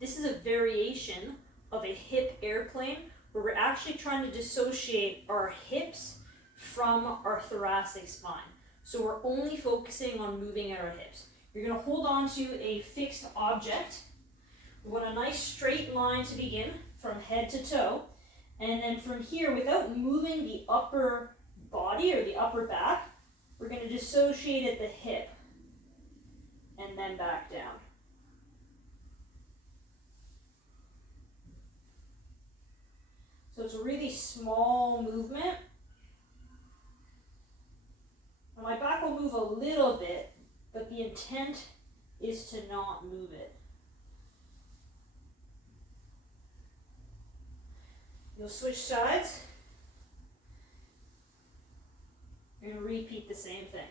This is a variation of a hip airplane where we're actually trying to dissociate our hips from our thoracic spine. So we're only focusing on moving at our hips. You're going to hold on to a fixed object. We want a nice straight line to begin from head to toe. And then from here, without moving the upper body or the upper back, we're going to dissociate at the hip and then back down. So it's a really small movement. And my back will move a little bit, but the intent is to not move it. You'll switch sides. You're going to repeat the same thing.